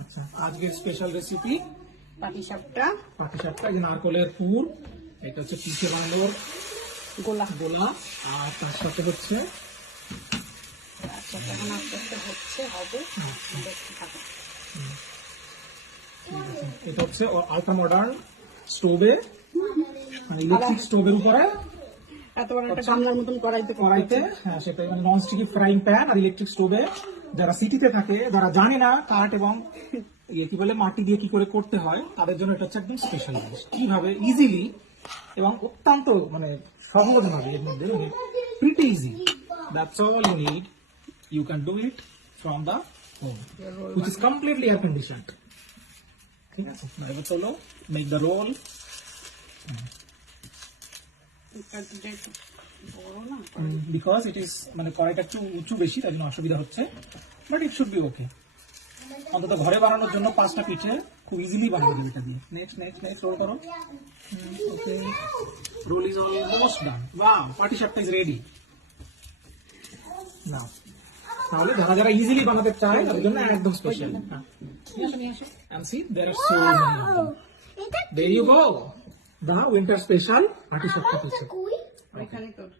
আচ্ছা, আজকের special recipe পাটিসাপটা, এই যে নারকলের পুর, এটা হচ্ছে পিঠে বানানোর গোলা। গোলা, আর তার সাথে হচ্ছে আচ্ছা, তখন আস্তে আস্তে হবে দেখতে থাকো। এটা হচ্ছে আল্ট্রা মডার্ন স্টোভে, মানে ইলেকট্রিক স্টোভের উপরে এত বড় একটা গামলার মতন কড়াইতে কড়াইতে, হ্যাঁ সেটাই, মানে নন স্টিকি ফ্রাইং প্যান আর ইলেকট্রিক স্টোভে। যারা সিটিতে থাকে, যারা জানে না কাঠ এবং কি বলে মাটি দিয়ে কি করে করতে হয়, তাদের জন্য এটা হচ্ছে একদম স্পেশাল জিনিস। কিভাবে ইজিলি এবং অত্যন্ত মানে সহজ ভাবে এর মধ্যে, pretty easy, that's all you need, you can do it from the home, which is completely air conditioned. ঠিক আছে, এবার চলো মেক দ্য রোল। বড় না, বিকজ ইট ইজ, মানে কড়াইটা একটু উঁচু বেশি, তাই জন্য অসুবিধা হচ্ছে, বাট ইট শুড বি ওকে। অন্তত ঘরে বানানোর জন্য 5টা পিঠে খুব ইজিলি বানানো যাবে এটা দিয়ে। নেক্সট রোল করো। Okay, roll is almost done. Wow, patishapta is ready. Now, তাহলে যারা যারা ইজিলি বানাতে চায় তাদের জন্য একদম special. And see, there are so many of them. There you go, the winter special পাটিসাপটা পিঠে। ওইখানে তোর